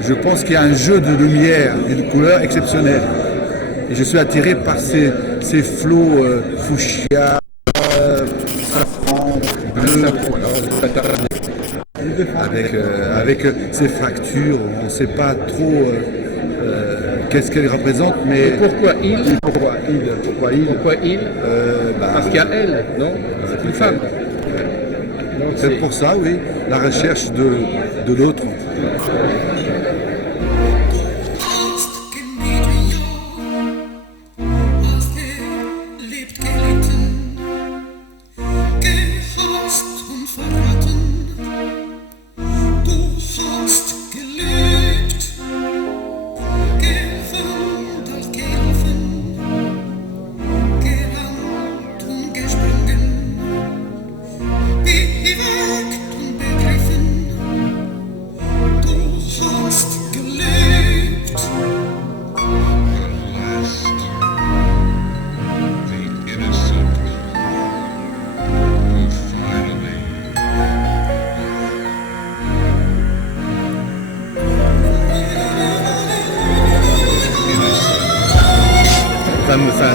je pense qu'il y a un jeu de lumière et de couleurs exceptionnel. Et je suis attiré par ces flots fuchsia, safran, bleu, avec ces fractures. On ne sait pas trop qu'est-ce qu'elle représente, mais... Et pourquoi il? Pourquoi il Parce qu'il y a elle, non? C'est une femme. C'est pour ça, oui, la recherche de l'autre.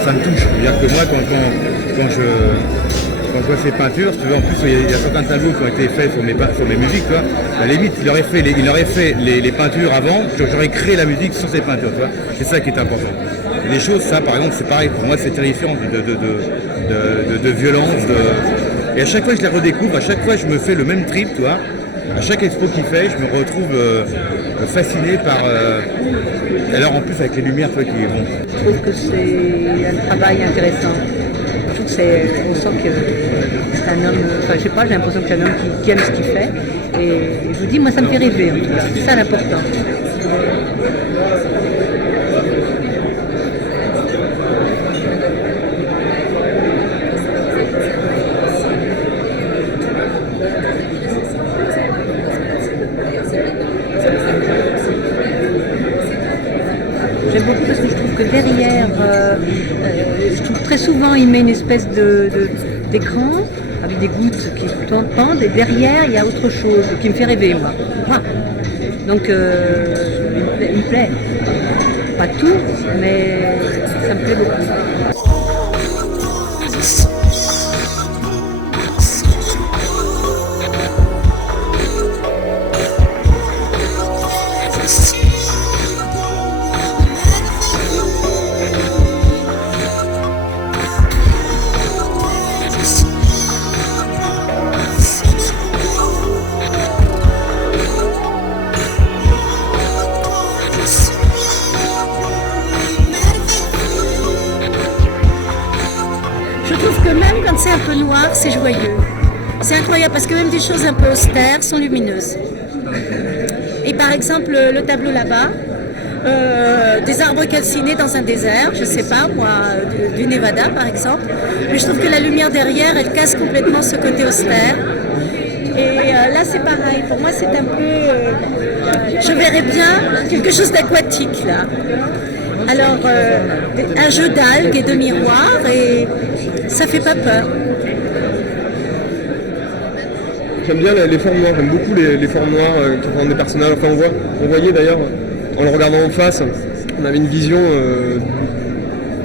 Ça me touche. C'est-à-dire que moi, quand je vois ces peintures, si tu veux, en plus, il y a certains tableaux qui ont été faits sur mes musiques, tu vois. À la limite, il aurait fait les peintures avant, j'aurais créé la musique sur ces peintures, tu vois. C'est ça qui est important. Les choses, ça, par exemple, c'est pareil. Pour moi, c'est terrifiant de violence. Et à chaque fois que je les redécouvre, à chaque fois, je me fais le même trip, tu vois. À chaque expo qu'il fait, je me retrouve fasciné par... alors en plus avec les lumières, tu vois, qui vont... Je trouve que c'est un travail intéressant. Je trouve que on sent que c'est un homme, enfin je sais pas, j'ai l'impression que c'est un homme qui aime ce qu'il fait. Et je vous dis, moi ça me fait rêver en tout cas, c'est ça l'important. J'aime beaucoup parce que je trouve que derrière, je trouve très souvent il met une espèce d'écran avec des gouttes qui pendent et derrière il y a autre chose qui me fait rêver moi. Donc il me plaît. Pas tout, mais ça me plaît beaucoup. Je trouve que même quand c'est un peu noir, c'est joyeux. C'est incroyable parce que même des choses un peu austères sont lumineuses. Et par exemple, le tableau là-bas, des arbres calcinés dans un désert, je sais pas moi, du Nevada par exemple. Mais je trouve que la lumière derrière, elle casse complètement ce côté austère. Et là c'est pareil, pour moi c'est un peu... je verrais bien quelque chose d'aquatique là. Alors, un jeu d'algues et de miroirs, et ça fait pas peur. J'aime bien les formes noires, j'aime beaucoup les formes noires qui représentent des personnages. Enfin, on voyait d'ailleurs, en le regardant en face, on avait une vision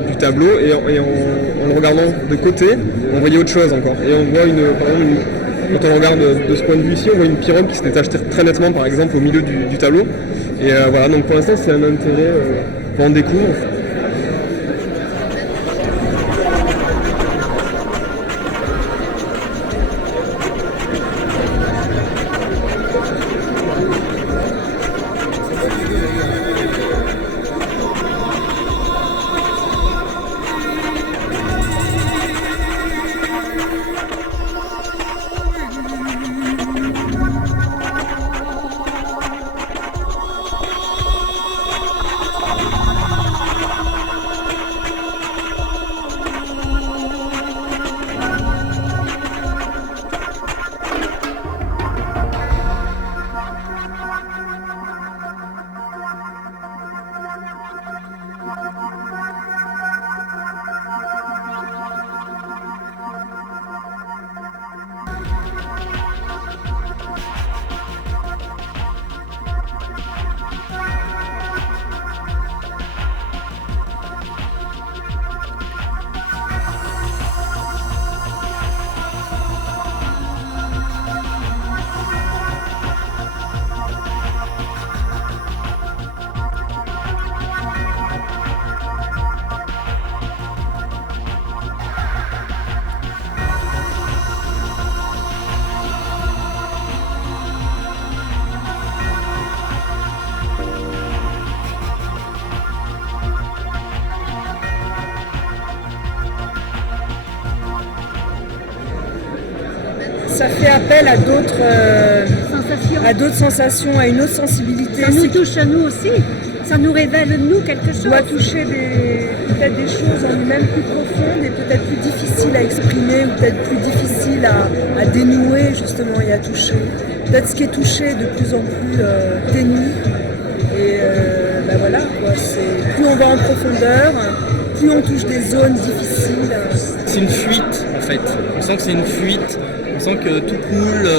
du tableau, et en le regardant de côté, on voyait autre chose encore. Et on voit par exemple, quand on regarde de ce point de vue ici, on voit une pirogue qui se détache très nettement, par exemple, au milieu du tableau. Et voilà, donc pour l'instant, c'est un intérêt qu'on découvre. ça fait appel à d'autres sensations, à une autre sensibilité. Ça nous touche à nous aussi. Ça nous révèle de nous quelque chose. Ça doit toucher peut-être des choses en nous-mêmes plus profondes et peut-être plus difficiles à exprimer ou peut-être plus difficiles à dénouer justement et à toucher. Peut-être ce qui est touché de plus en plus ténu. Et voilà, quoi. Plus on va en profondeur, plus on touche des zones difficiles. C'est une fuite en fait. On sent que c'est une fuite. On sent que tout coule.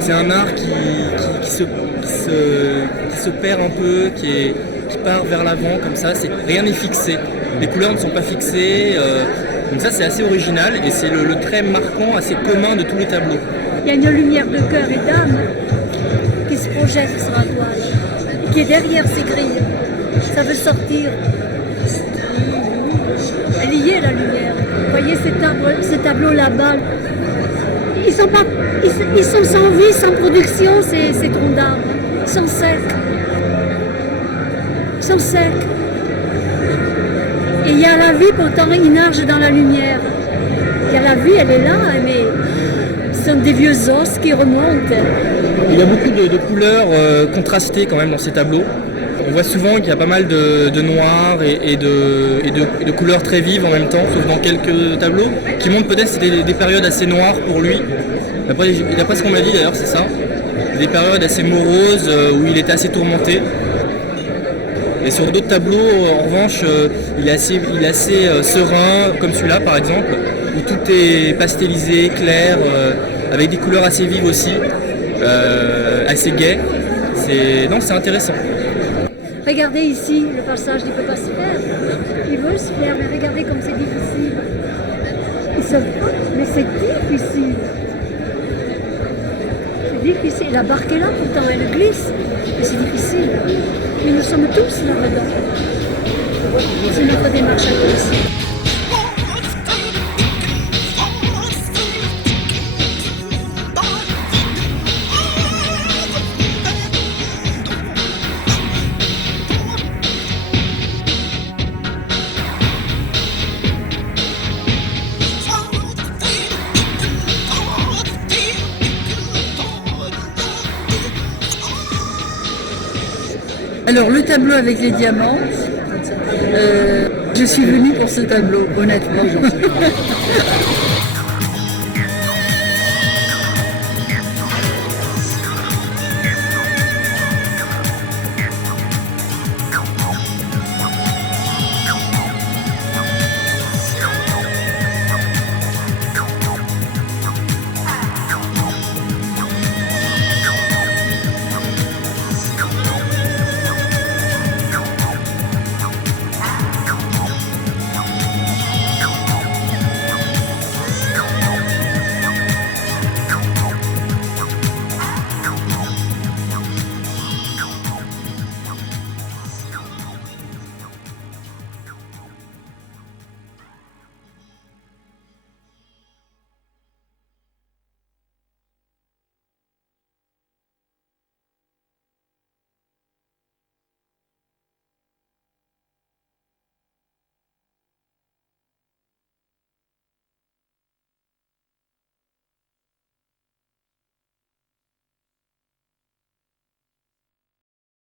C'est un art qui se perd un peu, qui part vers l'avant comme ça. Rien n'est fixé. Les couleurs ne sont pas fixées. Donc ça c'est assez original et c'est le trait marquant assez commun de tous les tableaux. Il y a une lumière de cœur et d'âme qui se projette sur la toile, qui est derrière ces grilles. Ça veut sortir. Elle y est la lumière. Vous voyez ces tableaux là-bas. Ils sont sans vie, sans production, ces troncs d'arbres. Ils sont secs. Ils sont secs. Et il y a la vie, pourtant il nage dans la lumière. Il y a la vie, elle est là, mais ce sont des vieux os qui remontent. Il y a beaucoup de couleurs contrastées quand même dans ces tableaux. On voit souvent qu'il y a pas mal de noir et de couleurs très vives en même temps, sauf dans quelques tableaux, qui montrent peut-être que c'était des périodes assez noires pour lui. D'après ce qu'on m'a dit d'ailleurs, c'est ça. Des périodes assez moroses où il était assez tourmenté. Et sur d'autres tableaux, en revanche, il est assez serein, comme celui-là par exemple, où tout est pastelisé, clair, avec des couleurs assez vives aussi, assez gaies. C'est intéressant. Regardez ici, le passage, il ne peut pas se faire. Il veut se faire, mais regardez comme c'est difficile. Mais c'est difficile. C'est difficile. La barque est là, pourtant elle glisse. Mais c'est difficile. Mais nous sommes tous là-dedans. C'est notre démarche à tous. Alors le tableau avec les diamants, je suis venue pour ce tableau, honnêtement.